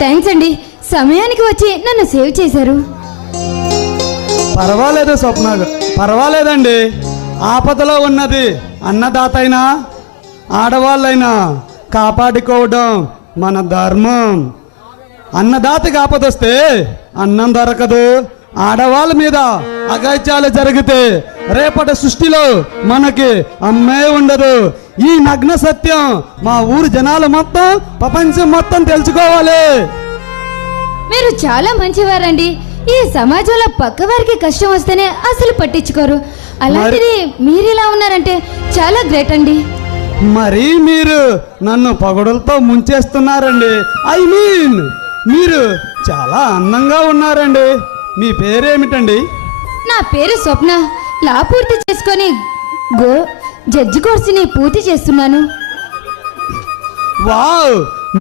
Thanks అండి. సమయానికి వచ్చి నన్ను సేవ్ చేశారు. పర్వాలేదు స్వప్న, పర్వాలేదండి. ఆపదలో ఉన్నది అన్నదాత అయినా ఆడవాళ్ళైనా కాపాడుకోవడం మన ధర్మం. అన్నదాతకి ఆపదొస్తే అన్నం దొరకదు. ఆడవాళ్ళ మీద అగాత్యాలు జరిగితే రేపటి సృష్టిలో మనకి అమ్మే ఉండదు. ఈ నగ్న సత్యం మా ఊరు జనాలు మొత్తం, ప్రపంచం మొత్తం తెలుసుకోవాలి. మీరు చాలా మంచివారండి. ఈ సమాజంలో పక్క వారికి కష్టం వస్తేనే అసలు పట్టించుకోరు. అలాంటిది మీరు ఇలా ఉన్నారంటే చాలా గ్రేట్ అండి. మరి మీరు నన్ను పొగడులతో ముంచేస్తున్నారండి. ఐ మీన్ మీరు చాలా అందంగా ఉన్నారండి. మీ పేరేమిటండి? నా పేరు స్వప్న. లా పూర్తి చేసుకొని జడ్జి కోర్సుని పూర్తి చేస్తున్నాను. వావ్,